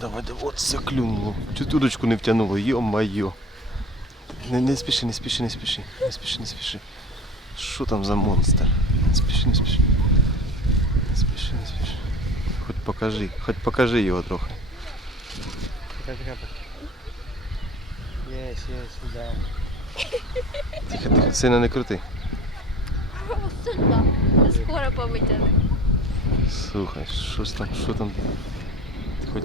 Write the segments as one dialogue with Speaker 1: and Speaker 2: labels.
Speaker 1: Давай, давай, от це клюнуло. Чуть удочку не втягнуло, йо-майо. Не, не спіши, не спіши, не спіши, не спіши, не спіши. Що там за монстр? Не спіши, не спіши. Не спіши, не спіши. Хоч покажи, хоч покажи його трохи.
Speaker 2: Єс, єс, да.
Speaker 1: Тихо, тихо, сильно не крути.
Speaker 3: Сюда. Скоро повитягне.
Speaker 1: Слухай, що ж там, що там? Ти хоч.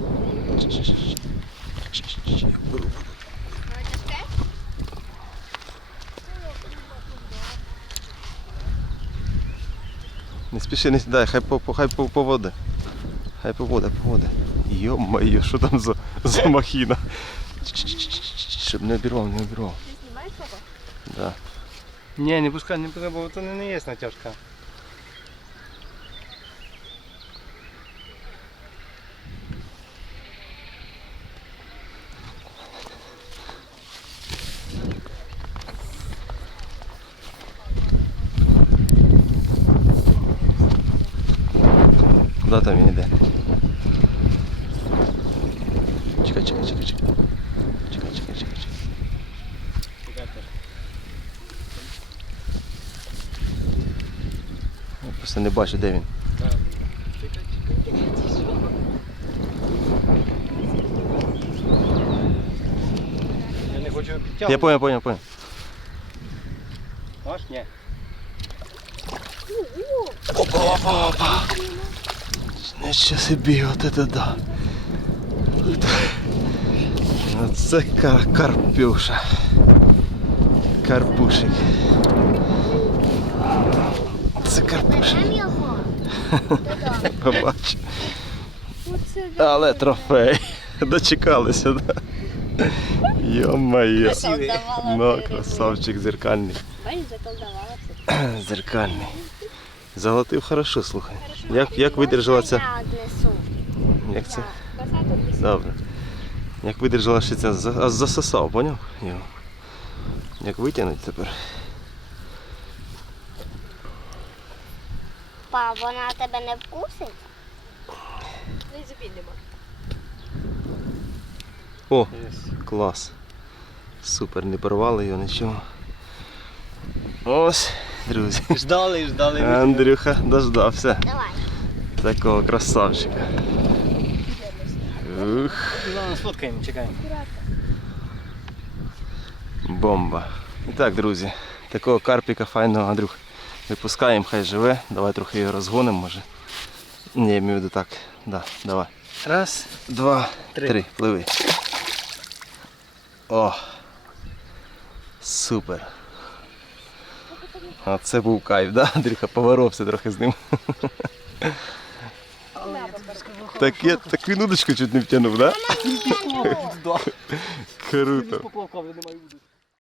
Speaker 1: Я беру. Не спіши, не сідай, хай по, по- хай по, по води. Хай по води, по води. Йо-моє, що там за, за махіна? Щоб не обірвав, не обірвав.
Speaker 3: Ти знімаєш папа?
Speaker 1: Да.
Speaker 2: Ні, не пускай, не пускай, бо це не, не є натяжка.
Speaker 1: Куди там він йде? Чекай, чекай, чекай, чекай. Чекай, чекай, чекай, чекай. Я просто не бачу, де він.
Speaker 2: Я не хочу підтягувати.
Speaker 1: Я понял, понял, понял.
Speaker 2: Аж? Ні.
Speaker 1: Опа, опа, опа. Нічого собі, от это да. Оце кар карпюша. Карпушик. Це карпушик.
Speaker 3: Берем його.
Speaker 1: Побач.
Speaker 3: Оце
Speaker 1: Але трофей. Дочекалися, да? Йо-моє. Ну, красавчик зеркальний. Зеркальний. Залатив хорошо, слухай. Як, як видержала ця. Як це? Добре. Як видержала ще ця, за- засосав, поняв? Його. Як витягнуть тепер?
Speaker 3: Па, вона тебе не вкусить? Не запідемо.
Speaker 1: О,
Speaker 2: Єс.
Speaker 1: клас. Супер, не порвали його нічого. Ось, друзі.
Speaker 2: Ждали, ждали.
Speaker 1: Андрюха дождався
Speaker 3: Давай.
Speaker 1: такого красавчика. Ух,
Speaker 2: Ладно, сфоткаємо, чекаємо.
Speaker 1: бомба. І так, друзі, такого карпіка файного, Андрюх, випускаємо, хай живе. Давай трохи його розгонимо, може. Ні, я маю так. Да, давай.
Speaker 2: Раз.
Speaker 1: Два,
Speaker 2: Три.
Speaker 1: три, пливи. О! Супер. А це був кайф, да? Андрюха поворовся трохи з ним. Так, я, так він удочку чуть не втягнув, да? Круто.